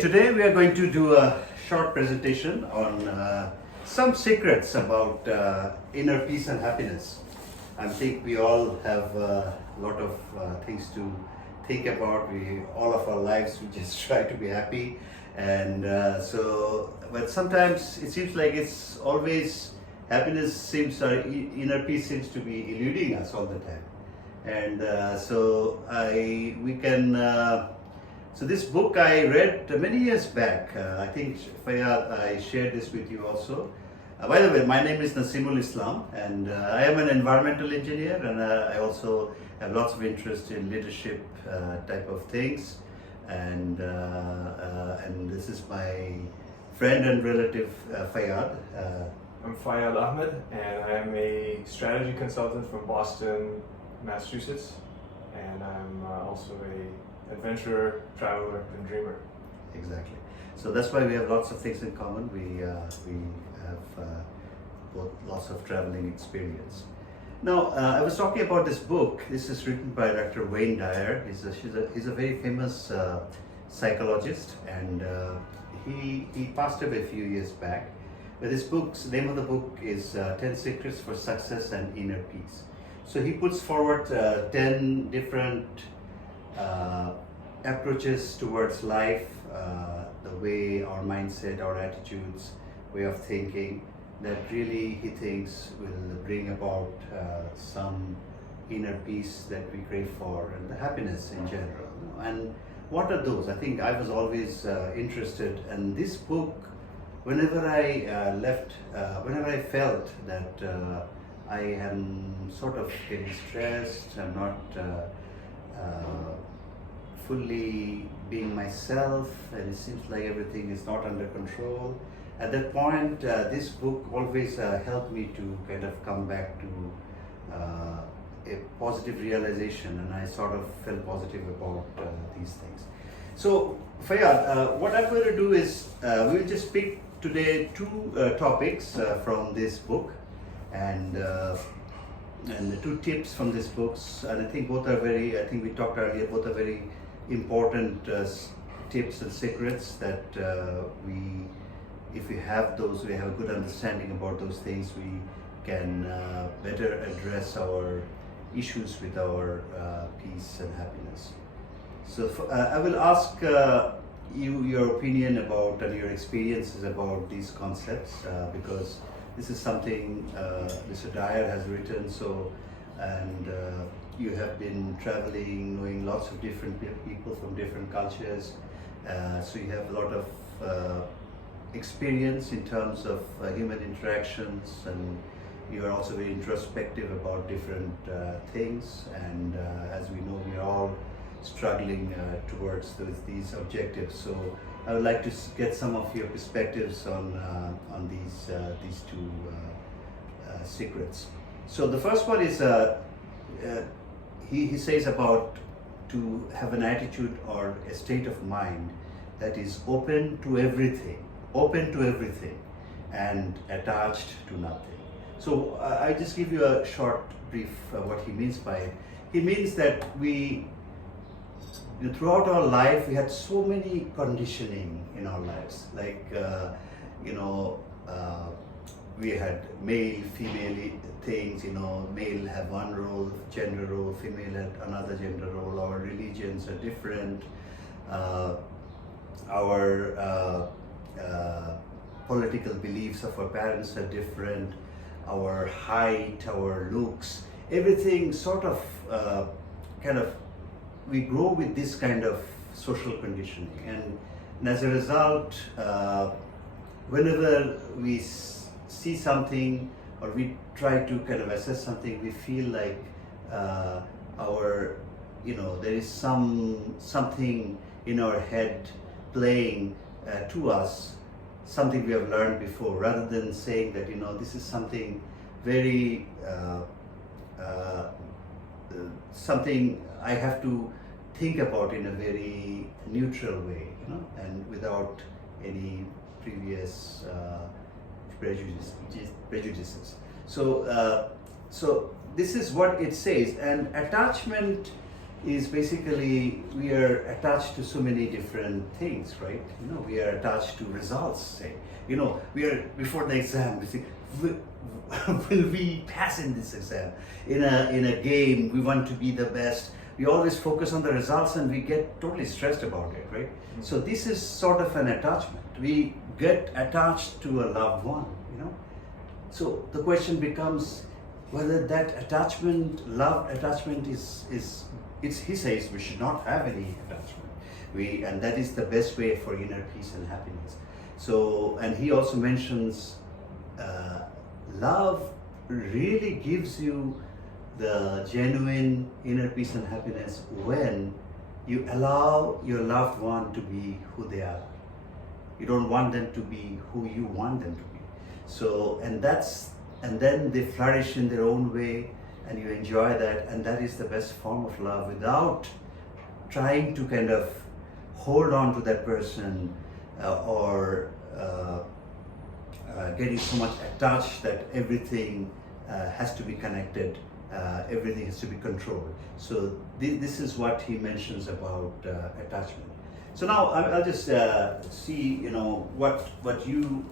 Today we are going to do a short presentation on some secrets about inner peace and happiness. I think we all have a lot of things to think about. We all of our lives we just try to be happy, and but sometimes it seems like it's always happiness seems or inner peace seems to be eluding us all the time, and we can. So this book I read many years back. I think Faiyad, I shared this with you also. By the way, my name is Nasimul and I am an environmental engineer, and I also have lots of interest in leadership type of things. And this is my friend and relative Faiyad. I'm Faiyad Ahmad, and I am a strategy consultant from Boston, Massachusetts, and I'm also a adventurer, traveler, and dreamer. Exactly. So that's why we have lots of things in common. We have both lots of traveling experience. Now, I was talking about this book. This is written by Dr. Wayne Dyer. He's a very famous psychologist, and he passed away a few years back. But this book's name of the book is 10 Secrets for Success and Inner Peace. So he puts forward 10 different approaches towards life, the way our mindset, our attitudes, way of thinking, that really he thinks will bring about some inner peace that we crave for and the happiness in general. And what are those? I think I was always interested, and this book, whenever I felt that I am sort of getting stressed, I'm not fully being myself, and it seems like everything is not under control. At that point, this book always helped me to kind of come back to a positive realization, and I sort of felt positive about these things. So, Faiyad, what I'm going to do is we'll just pick today two topics from this book, and the two tips from these books, and I think both are very, I think we talked earlier, both are very important tips and secrets that if we have those, we have a good understanding about those things, we can better address our issues with our peace and happiness. So I will ask you your opinion about and your experiences about these concepts because this is something Mr. Dyer has written, and you have been traveling, knowing lots of different people from different cultures, so you have a lot of experience in terms of human interactions, and you are also very introspective about different things, and as we know, we are all struggling towards these objectives. So I would like to get some of your perspectives on these two secrets. So the first one is he says about to have an attitude or a state of mind that is open to everything, and attached to nothing. So I just give you a short brief what he means by it. He means that throughout our life we had so many conditioning in our lives, like we had male, female things, male have one role, gender role, female had another gender role, our religions are different, our political beliefs of our parents are different, our height, our looks, everything sort of we grow with this kind of social conditioning, and as a result, whenever we see something or we try to kind of assess something, we feel like there is something in our head playing to us, something we have learned before, rather than saying that this is something very something I have to think about in a very neutral way, and without any previous prejudices. So this is what it says. And attachment is basically we are attached to so many different things, right? We are attached to results, say. We are before the exam, we think, will, will we pass in this exam? In a game, we want to be the best. We always focus on the results and we get totally stressed about it, right? Mm-hmm. So this is sort of an attachment. We get attached to a loved one, So the question becomes whether that attachment, love attachment he says we should not have any attachment. And that is the best way for inner peace and happiness. So, and he also mentions love really gives you the genuine inner peace and happiness when you allow your loved one to be who they are. You don't want them to be who you want them to be. So, and then they flourish in their own way and you enjoy that, and that is the best form of love without trying to kind of hold on to that person or getting so much attached that everything has to be connected, everything has to be controlled. So this is what he mentions about attachment. So now I'll just see, what you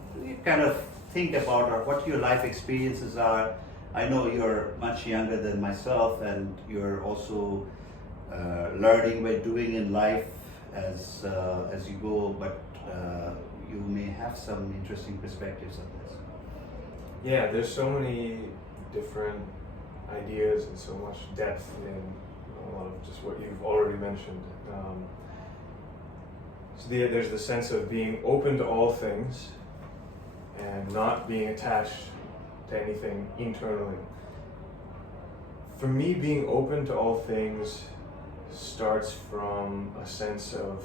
kind of think about or what your life experiences are. I know you're much younger than myself, and you're also learning by doing in life as you go. But you may have some interesting perspectives on this. Yeah, there's so many different ideas and so much depth in a lot of just what you've already mentioned. So there's the sense of being open to all things and not being attached to anything internally. For me, being open to all things starts from a sense of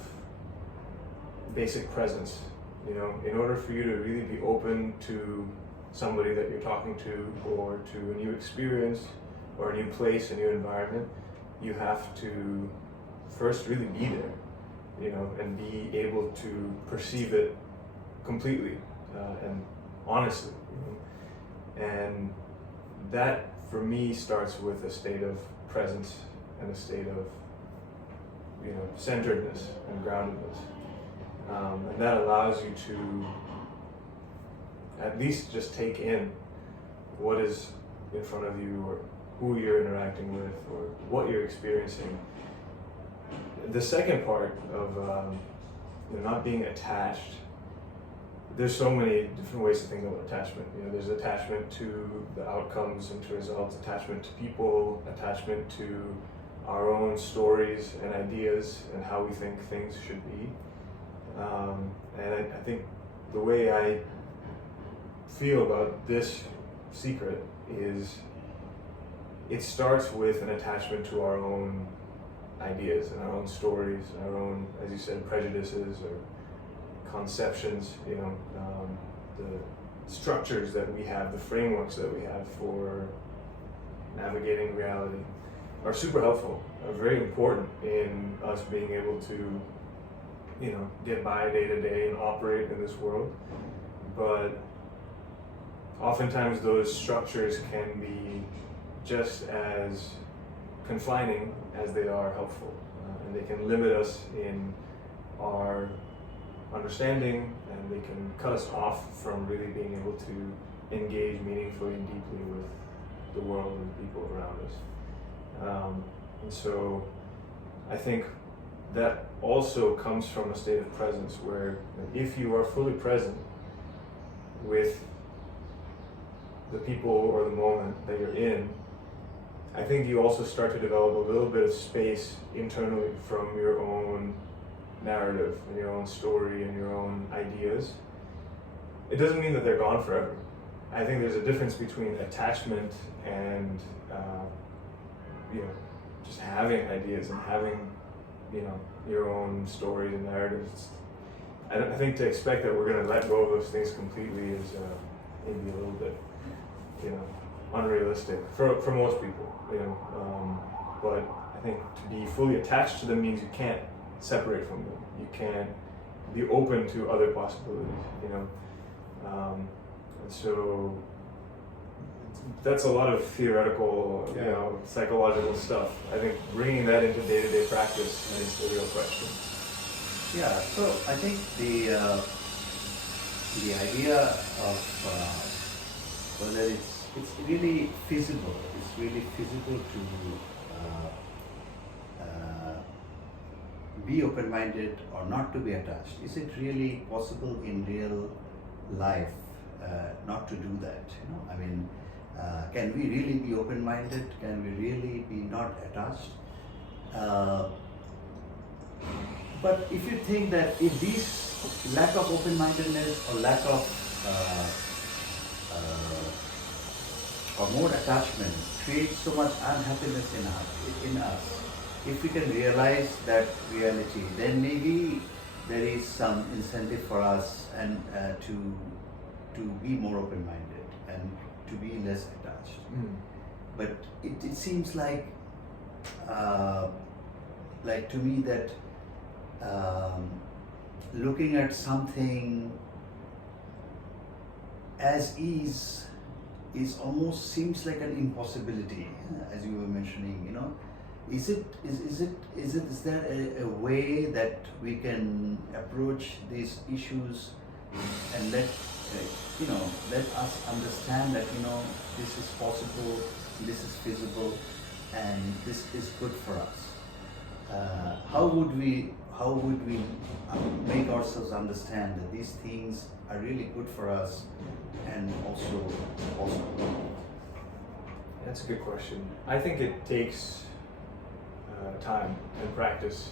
basic presence. In order for you to really be open to somebody that you're talking to, or to a new experience, or a new place, a new environment, you have to first really be there, and be able to perceive it completely and honestly. And that, for me, starts with a state of presence and a state of, centeredness and groundedness. And that allows you to at least just take in what is in front of you, or who you're interacting with, or what you're experiencing. The second part of not being attached, there's so many different ways to think about attachment. There's attachment to the outcomes and to results, attachment to people, attachment to our own stories and ideas and how we think things should be. And I think the way I feel about this secret is it starts with an attachment to our own ideas and our own stories, and our own, as you said, prejudices or conceptions, the structures that we have, the frameworks that we have for navigating reality are super helpful, are very important in us being able to, get by day to day and operate in this world. But oftentimes those structures can be just as confining as they are helpful, and they can limit us in our understanding, and they can cut us off from really being able to engage meaningfully and deeply with the world and the people around us. And so I think that also comes from a state of presence where if you are fully present with the people or the moment that you're in, I think you also start to develop a little bit of space internally from your own narrative and your own story and your own ideas. It doesn't mean that they're gone forever. I think there's a difference between attachment and just having ideas and having your own stories and narratives. I think to expect that we're going to let go of those things completely is maybe a little bit unrealistic for most people. But I think to be fully attached to them means you can't separate from them. You can't be open to other possibilities. And so that's a lot of theoretical, Yeah. you know, psychological stuff. I think bringing that into day-to-day practice is the real question. Yeah, so I think the idea of whether it's really feasible, to be open-minded or not to be attached. Is it really possible in real life not to do that? You know, I mean, can we really be open-minded? Can we really be not attached? But if you think that if this lack of open-mindedness or lack of or more attachment creates so much unhappiness in us, if we can realize that reality, then maybe there is some incentive for us and to be more open-minded and to be less attached. But it seems like to me that looking at something as is almost seems like an impossibility, as you were mentioning. You know, is there a way that we can approach these issues and let us understand that this is possible, this is feasible, and this is good for us? How would we make ourselves understand that these things are really good for us and also possible? That's a good question. I think it takes time and practice.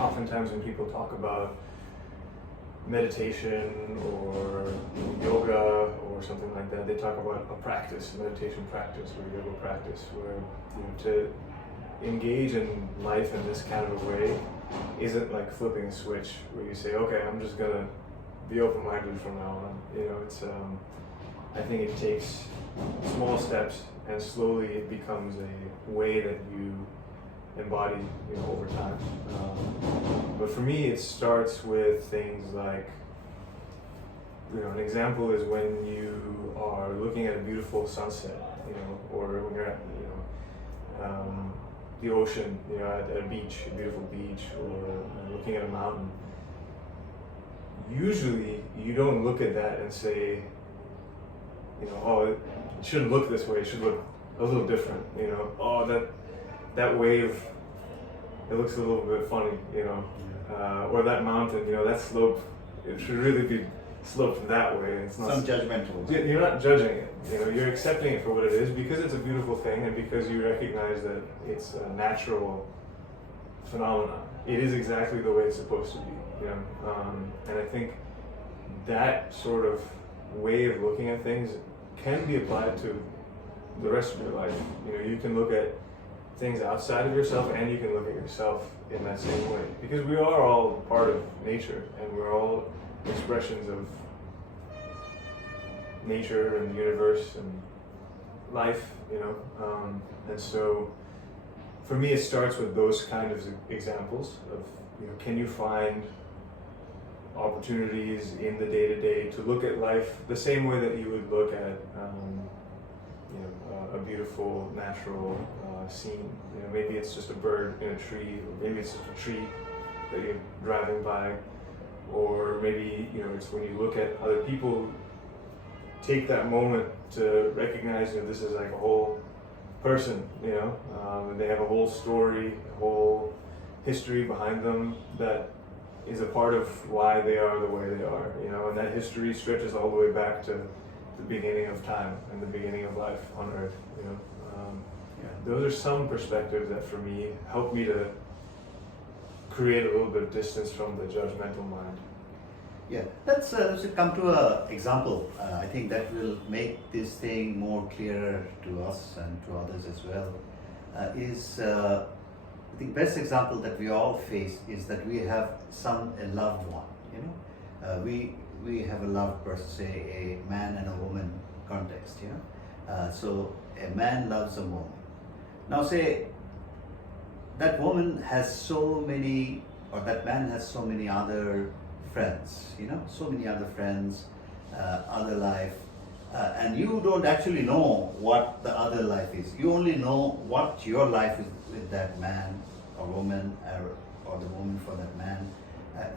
Oftentimes when people talk about meditation or yoga or something like that, they talk about a practice, meditation practice or yoga practice, where to engage in life in this kind of a way isn't like flipping a switch where you say, okay, I'm just gonna be open-minded from now on. It's I think it takes small steps and slowly it becomes a way that you embody over time. But for me, it starts with things like, an example is when you are looking at a beautiful sunset, or when you're at the ocean, at a beach, a beautiful beach, or looking at a mountain. Usually, you don't look at that and say, oh, it shouldn't look this way. It should look a little different. Oh, that wave, it looks a little bit funny. Or that mountain, that slope, it should really be sloped that way. It's not some judgmental. You're not judging it. You're accepting it for what it is because it's a beautiful thing and because you recognize that it's a natural phenomenon. It is exactly the way it's supposed to be. And I think that sort of way of looking at things can be applied to the rest of your life. You can look at things outside of yourself and you can look at yourself in that same way, because we are all part of nature and we're all expressions of nature and the universe and life, and so for me it starts with those kind of examples of, can you find opportunities in the day-to-day to look at life the same way that you would look at a beautiful natural scene. Maybe it's just a bird in a tree, or maybe it's just a tree that you're driving by, or maybe it's when you look at other people, take that moment to recognize this is like a whole person, and they have a whole story, a whole history behind them that is a part of why they are the way they are, and that history stretches all the way back to the beginning of time and the beginning of life on Earth. Those are some perspectives that for me help me to create a little bit of distance from the judgmental mind. Yeah, let's come to an example. I think that will make this thing more clearer to us and to others as well. I think best example that we all face is that we have a loved one. We have a loved person, say a man and a woman context. So a man loves a woman. Now say that woman has so many, or that man has so many other friends, so many other friends, other life, and you don't actually know what the other life is. You only know what your life is with that man or woman, or the woman for that man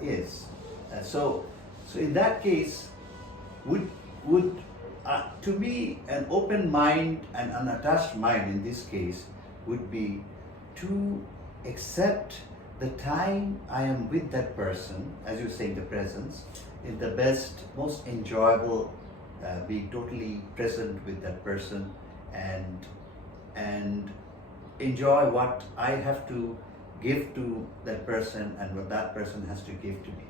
is. So in that case, would to me an open mind and unattached mind in this case would be to accept the time I am with that person, as you're saying, the presence, in the best, most enjoyable, being totally present with that person, and enjoy what I have to give to that person and what that person has to give to me.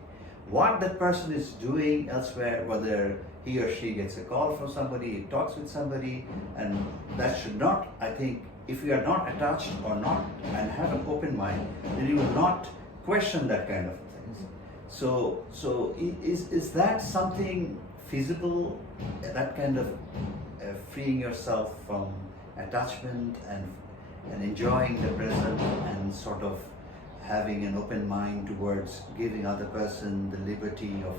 What that person is doing elsewhere, whether he or she gets a call from somebody, talks with somebody, and that should not, I think, if you are not attached or not and have an open mind, then you will not question that kind of things. So is that something feasible? That kind of freeing yourself from attachment and enjoying the present and sort of having an open mind towards giving other person the liberty of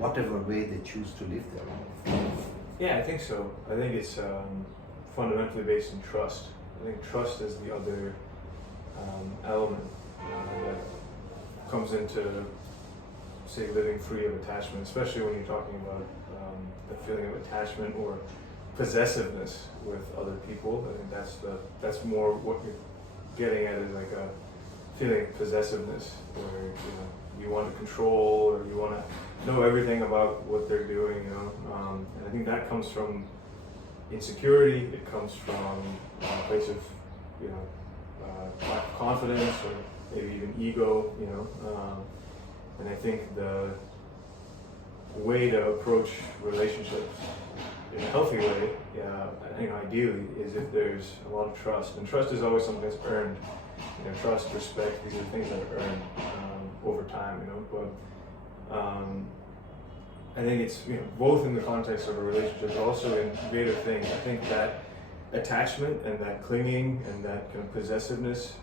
whatever way they choose to live their life. Yeah, I think so. I think it's fundamentally based in trust. I think trust is the other element that comes into, say, living free of attachment, especially when you're talking about the feeling of attachment or possessiveness with other people. I think that's more what you're getting at, is like a feeling of possessiveness, where you want to control or you want to know everything about what they're doing. And I think that comes from insecurity. It comes from a place of lack of confidence, or maybe even ego. And I think the way to approach relationships in a healthy way, ideally, is if there's a lot of trust. And trust is always something that's earned. Trust, respect, these are things that are earned over time. But I think it's both in the context of a relationship, but also in greater things. I think that attachment and that clinging and that kind of possessiveness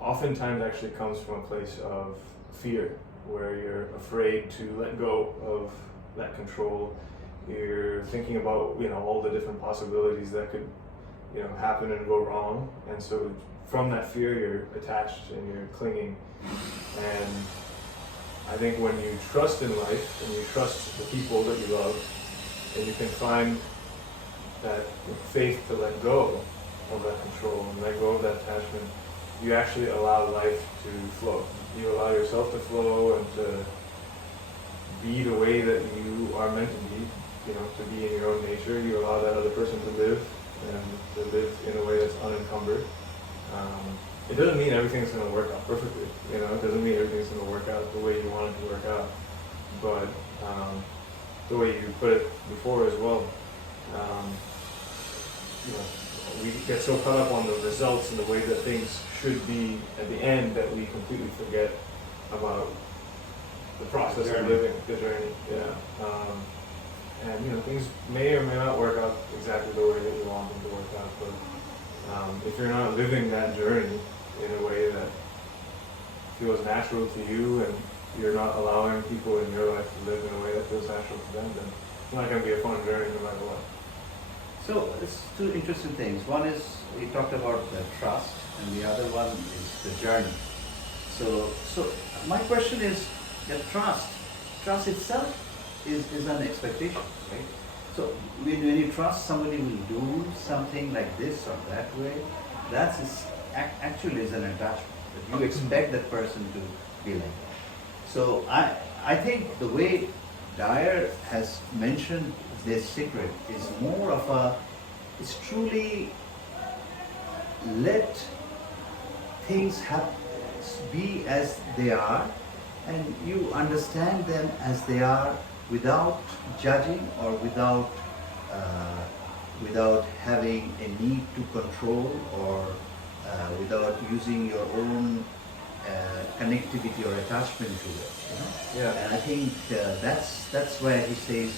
oftentimes actually comes from a place of fear, where you're afraid to let go of that control. You're thinking about all the different possibilities that could happen and go wrong, and so from that fear you're attached and you're clinging. And I think when you trust in life and you trust the people that you love, and you can find that faith to let go of that control and let go of that attachment, you actually allow life to flow. You allow yourself to flow and to be the way that you are meant to be in your own nature. You allow that other person to live, and to live in a way that's unencumbered. It doesn't mean everything's going to work out perfectly. It doesn't mean everything's going to work out the way you want it to work out. But the way you put it before as well, we get so caught up on the results and the way that things should be at the end that we completely forget about the process of living, the journey. And things may or may not work out exactly the way that you want them to work out. But if you're not living that journey in a way that feels natural to you, and you're not allowing people in your life to live in a way that feels natural to them, then it's not going to be a fun journey no matter what. So it's two interesting things. One is we talked about the trust, and the other one is the journey. So my question is that trust itself is an expectation, right? So when you trust somebody will do something like this or that way, that is actually is an attachment. That you expect that person to be like that. So I think the way Dyer has mentioned this secret is more of it's truly let things be as they are, and you understand them as they are without judging or without having a need to control, or without using your own connectivity or attachment to it. Yeah. And I think that's where he says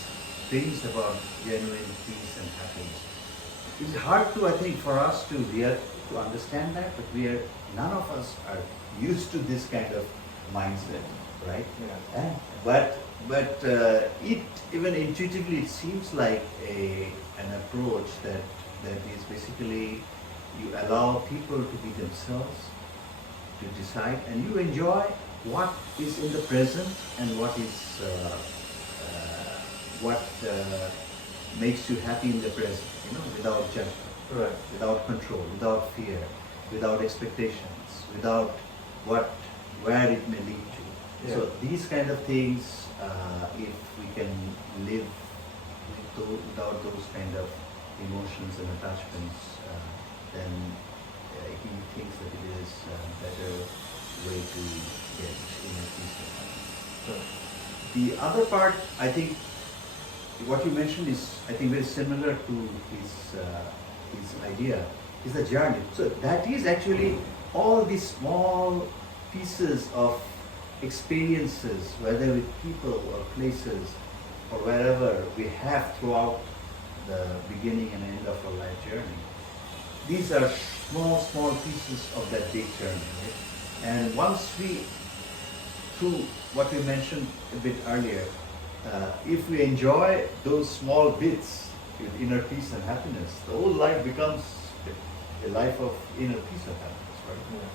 things about genuine peace and happiness. It's hard to, I think, for us to understand that, but none of us are used to this kind of mindset, right? Yeah. But but it even intuitively it seems like an approach that is basically you allow people to be themselves, to decide, and you enjoy what is in the present and what makes you happy in the present, without judgment, Right. without control, without fear, without expectations, without where it may lead to. Yeah. So these kind of things, if we can live without those kind of emotions and attachments, then he thinks that it is a better way to get inner peace and happiness. Right. The other part, I think, what you mentioned is, I think, very similar to his idea, is the journey. So that is actually all these small pieces of experiences, whether with people or places or wherever we have throughout the beginning and end of our life journey. These are small pieces of that big journey, right? And once we, through what we mentioned a bit earlier, if we enjoy those small bits with inner peace and happiness, the whole life becomes a life of inner peace and happiness, right? Yeah.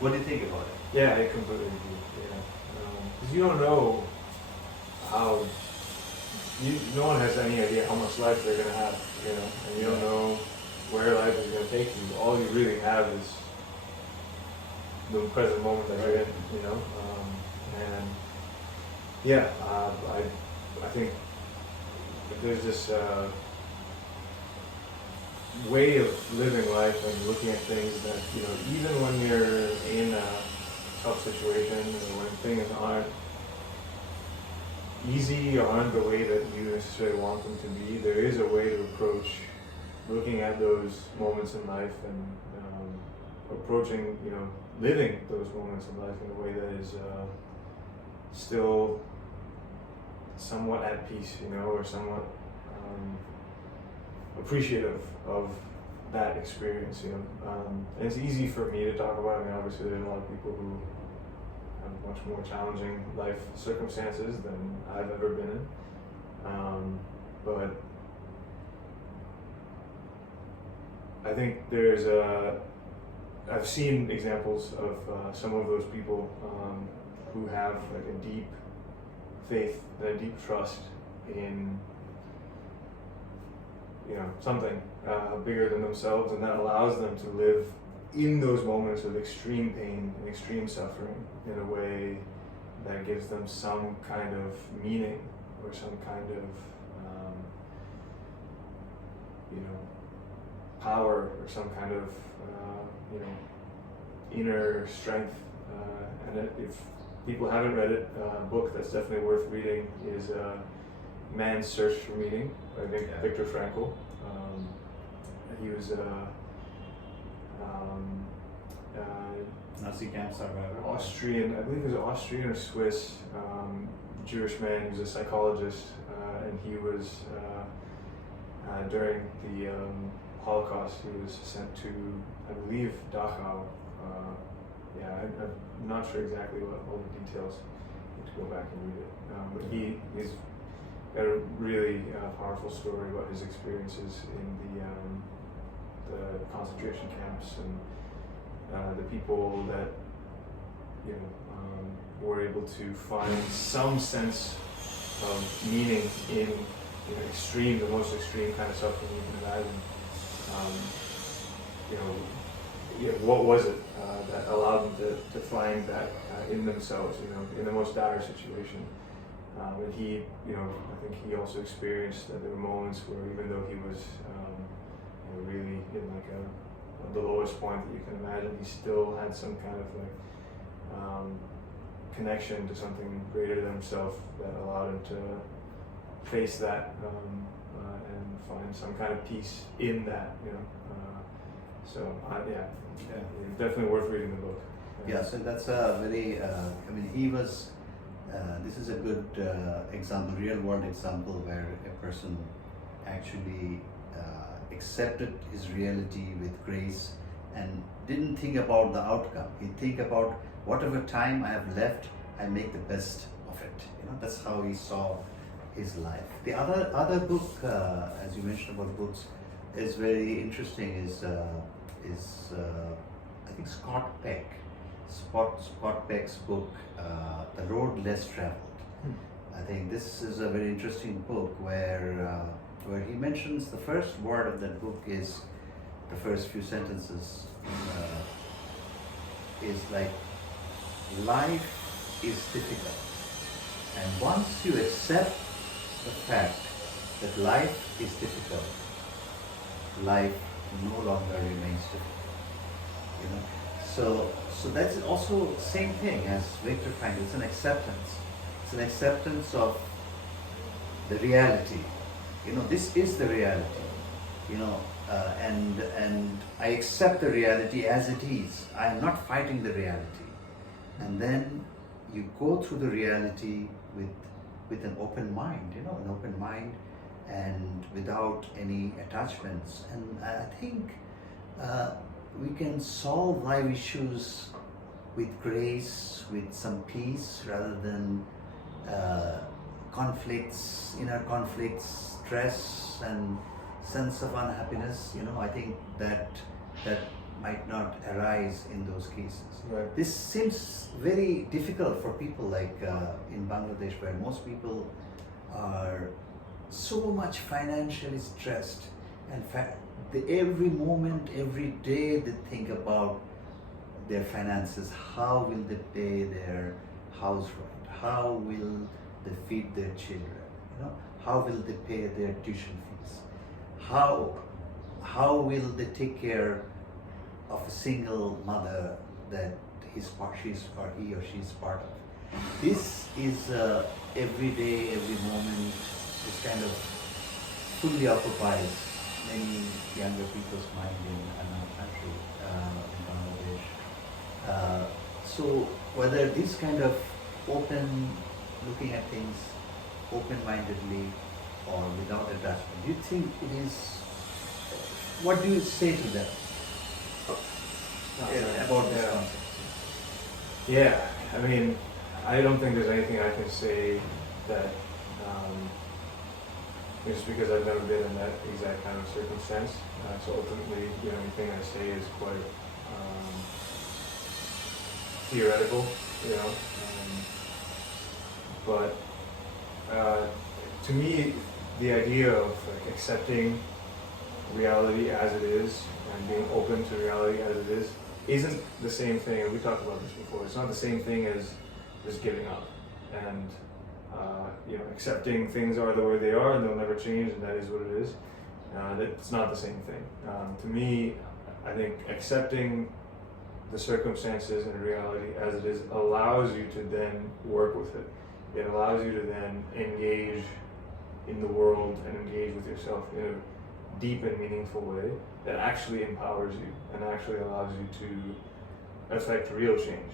What do you think about it? Yeah, I completely agree. Yeah, because you don't know how. No one has any idea how much life they're gonna have, and you don't know where life is gonna take you. All you really have is the present moment that you're in, and yeah, I think there's this way of living life and looking at things that even when you're in a tough situation or when things aren't easy or aren't the way that you necessarily want them to be, there is a way to approach looking at those moments in life and approaching, living those moments in life in a way that is still somewhat at peace, or somewhat appreciative of that experience, and it's easy for me to talk about. I mean, obviously there's a lot of people who have much more challenging life circumstances than I've ever been in, but I think I've seen examples of some of those people who have like a deep faith and a deep trust in something bigger than themselves, and that allows them to live in those moments of extreme pain and extreme suffering in a way that gives them some kind of meaning or some kind of power or some kind of inner strength. And if people haven't read it, a book that's definitely worth reading is Man's Search for Meaning by Viktor Frankl. He was Nazi camp survivor. Austrian, I believe he was Austrian or Swiss, Jewish man. He was a psychologist, and he was during the Holocaust. He was sent to, I believe, Dachau. I'm not sure exactly what all the details. I need to go back and read it. But he's got a really powerful story about his experiences in the concentration camps and the people that were able to find some sense of meaning in the most extreme kind of suffering you can imagine. What was it that allowed them to find that in themselves, in the most dire situation? And he, I think he also experienced that there were moments where even though he was really in like the lowest point that you can imagine, he still had some kind of connection to something greater than himself that allowed him to face that and find some kind of peace in that, definitely worth reading the book. Yeah, so that's a very, he was, this is a good example, real world example where a person actually accepted his reality with grace and didn't think about the outcome. He think about whatever time I have left, I make the best of it. That's how he saw his life. The other book, as you mentioned about books, is very interesting. Is I think Scott Peck's book, The Road Less Traveled. I think this is a very interesting book where he mentions the first word of that book is the first few sentences is like, life is difficult, and once you accept the fact that life is difficult, life no longer remains difficult. So that's also same thing as Victor finds. It's an acceptance. It's an acceptance of the reality. This is the reality. And I accept the reality as it is. I am not fighting the reality. And then you go through the reality with an open mind, an open mind, and without any attachments. And I think we can solve life issues with grace, with some peace, rather than conflicts, inner conflicts, stress, and sense of unhappiness. I think that might not arise in those cases. Right. This seems very difficult for people like in Bangladesh, where most people are so much financially stressed. In fact, every moment, every day they think about their finances. How will they pay their house rent? How will they feed their children? How will they pay their tuition fees? How will they take care of a single mother that he or she is part of? This is every day, every moment, this kind of fully occupies many younger people's mind in another country, in Bangladesh. So whether this kind of looking at things open-mindedly or without attachment, do you think it is, what do you say to them about this concept? Yeah, I mean, I don't think there's anything I can say that, just because I've never been in that exact kind of circumstance. So ultimately, anything I say is quite theoretical, but to me, the idea of accepting reality as it is and being open to reality as it is isn't the same thing, and we talked about this before, it's not the same thing as just giving up and accepting things are the way they are and they'll never change and that is what it is. It's not the same thing. To me, I think accepting the circumstances and reality as it is allows you to then work with it. It allows you to then engage in the world and engage with yourself in a deep and meaningful way that actually empowers you and actually allows you to affect real change,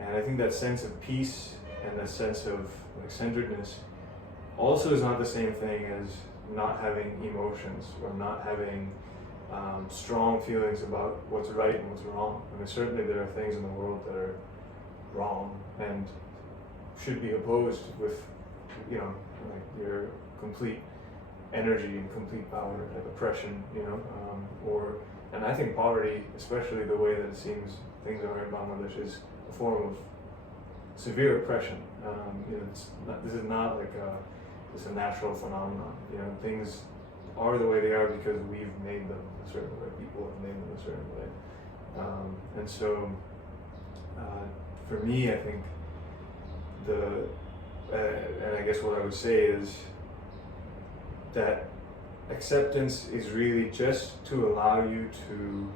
and I think that sense of peace and that sense of centeredness also is not the same thing as not having emotions or not having strong feelings about what's right and what's wrong. I mean, certainly there are things in the world that are wrong and should be opposed with, your complete energy and complete power, like oppression, and I think poverty, especially the way that it seems things are in Bangladesh, is a form of severe oppression. This is not like it's a natural phenomenon. Things are the way they are because we've made them a certain way. People have made them a certain way, and so for me, I think and I guess what I would say is that acceptance is really just to allow you to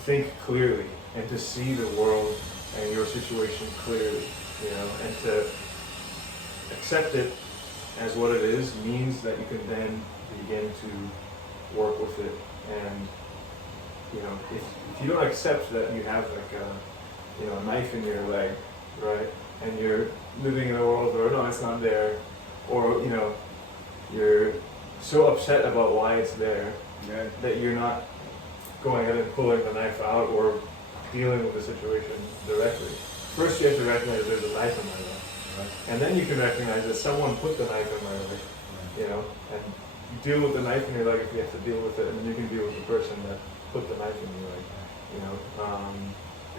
think clearly and to see the world and your situation clearly, and to accept it as what it is means that you can then begin to work with it. And if you don't accept that you have a knife in your leg, right, and you're living in a world where no, it's not there, or you're so upset about why it's there, Right. that you're not going ahead and pulling the knife out or dealing with the situation directly, first you have to recognize there's a knife in my leg. Right. And then you can recognize that someone put the knife in my leg, you know, and deal with the knife in your leg if you have to deal with it, and then you can deal with the person that put the knife in your leg, you know.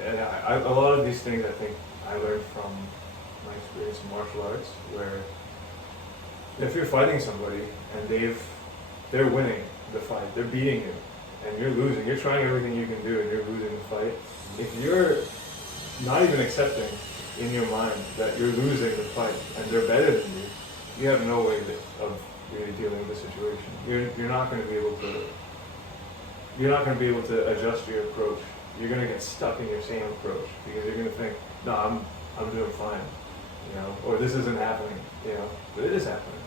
And a lot of these things I think I learned from my experience in martial arts, where if you're fighting somebody and they're winning the fight, they're beating you, and you're losing, you're trying everything you can do and you're losing the fight, if you're not even accepting in your mind that you're losing the fight and they're better than you, you have no way of really dealing with the situation. You're not going to be able to adjust your approach. You're going to get stuck in your same approach because you're going to think, no, I'm doing fine, you know, or this isn't happening, you know, but it is happening,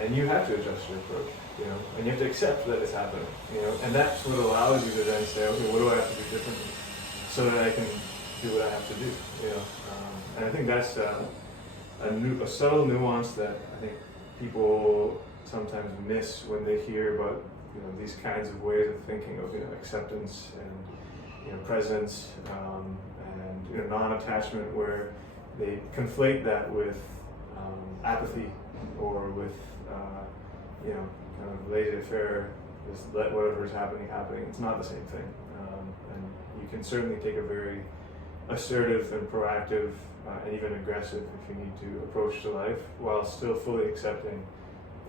and you have to adjust your approach, you know, and you have to accept that it's happening, you know, and that's what allows you to then say, okay, what do I have to do differently so that I can do what I have to do, you know, and I think that's a subtle nuance that I think people sometimes miss when they hear about, you know, these kinds of ways of thinking of, you know, acceptance and, you know, presence, and, you know, non-attachment, where they conflate that with apathy or with, you know, kind of laissez-faire, just let whatever is happening. It's not the same thing, and you can certainly take a very assertive and proactive and even aggressive, if you need to, approach to life while still fully accepting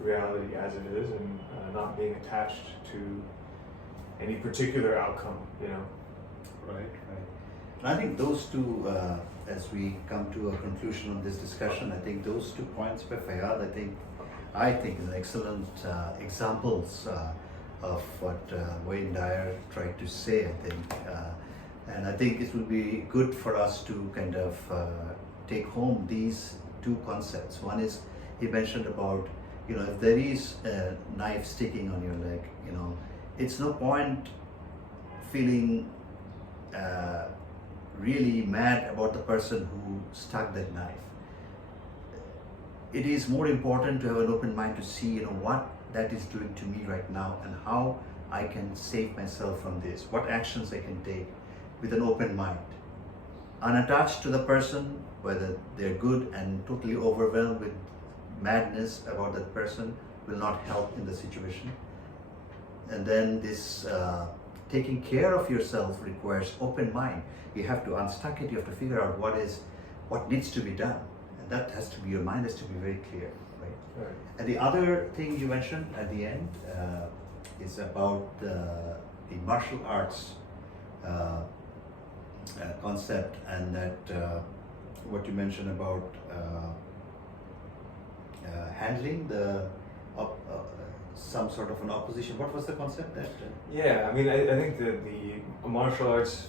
reality as it is, and not being attached to any particular outcome, you know. Right. And I think those two, as we come to a conclusion on this discussion, I think those 2 points by Faiyad, I think is excellent examples of what Wayne Dyer tried to say, I think. And I think it will be good for us to kind of take home these 2 concepts. One is, he mentioned about, you know, if there is a knife sticking on your leg, you know, it's no point feeling really mad about the person who stuck that knife. It is more important to have an open mind to see, you know, what that is doing to me right now and how I can save myself from this, what actions I can take with an open mind, unattached to the person, whether they're good, and totally overwhelmed with madness about that person will not help in the situation. And then this taking care of yourself requires open mind. You have to unstuck it, you have to figure out what needs to be done. And that has to be, your mind has to be very clear, right? And the other thing you mentioned at the end is about the martial arts concept, and that what you mentioned about handling the some sort of an opposition. What was the concept that? Yeah, I mean, I think that the martial arts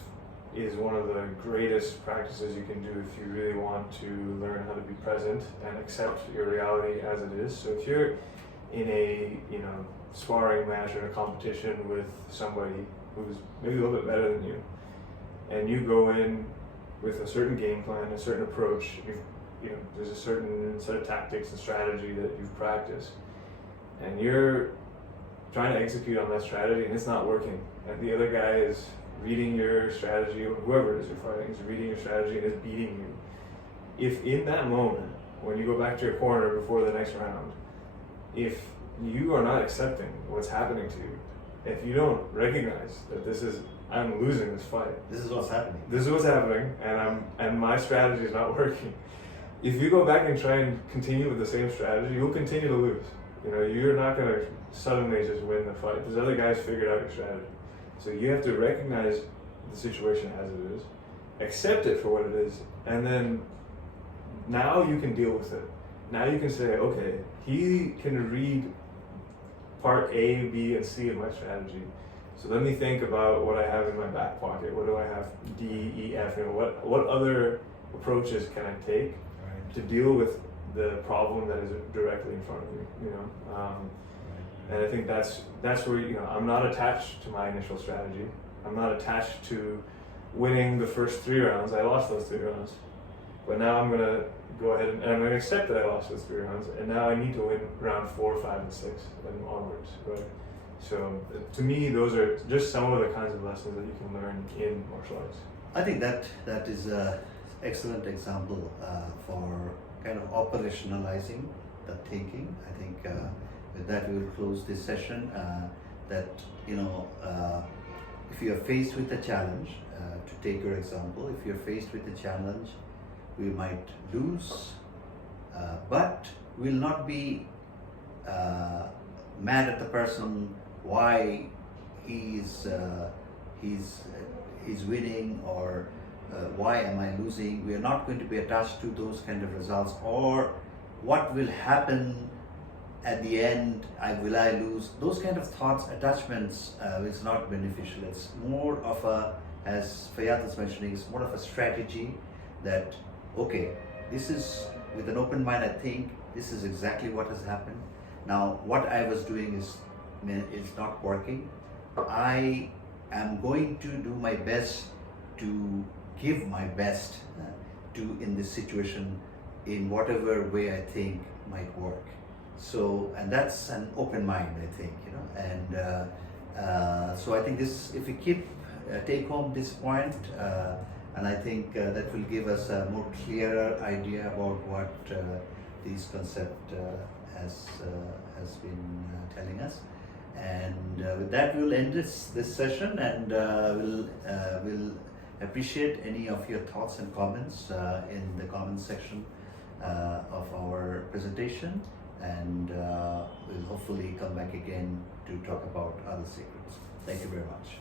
is one of the greatest practices you can do if you really want to learn how to be present and accept your reality as it is. So if you're in a, you know, sparring match or a competition with somebody who's maybe a little bit better than you, and you go in with a certain game plan, a certain approach, you know, there's a certain set of tactics and strategy that you've practiced, and you're trying to execute on that strategy and it's not working, and the other guy is reading your strategy, or whoever it is you're fighting is reading your strategy and is beating you. If in that moment, when you go back to your corner before the next round, if you are not accepting what's happening to you, if you don't recognize that I'm losing this fight. This is what's happening. This is what's happening, and my strategy is not working. If you go back and try and continue with the same strategy, you'll continue to lose. You know, you're not going to suddenly just win the fight. There's other guys figured out your strategy. So you have to recognize the situation as it is, accept it for what it is, and then now you can deal with it. Now you can say, okay, he can read part A, B, and C of my strategy. So let me think about what I have in my back pocket. What do I have? D, E, F. You know, what other approaches can I take to deal with the problem that is directly in front of me? You know, and I think that's where, you know, I'm not attached to my initial strategy. I'm not attached to winning the first 3 rounds. I lost those 3 rounds, but now I'm gonna go ahead and I'm gonna accept that I lost those 3 rounds, and now I need to win round 4, 5, and 6, and onwards. Right? So to me, those are just some of the kinds of lessons that you can learn in martial arts. I think that is excellent example for kind of operationalizing the thinking. I think with that we will close this session. That you know, if you are faced with a challenge, to take your example, if you're faced with a challenge, we might lose, but we'll not be mad at the person why he's winning or why am I losing. We are not going to be attached to those kind of results or what will happen at the end. Will I lose? Those kind of thoughts, attachments is not beneficial. It's more of a, as Faiyad is mentioning, it's more of a strategy that, okay, this is with an open mind, I think this is exactly what has happened. Now, what I was doing is not working. I am going to do my best to give my best to in this situation in whatever way I think might work. So, and that's an open mind, I think, you know, and so I think this, if we keep take home this point, and I think that will give us a more clearer idea about what this concept has been telling us. And with that, we'll end this session, and we'll appreciate any of your thoughts and comments in the comment section of our presentation, and we'll hopefully come back again to talk about other secrets. Thank you very much.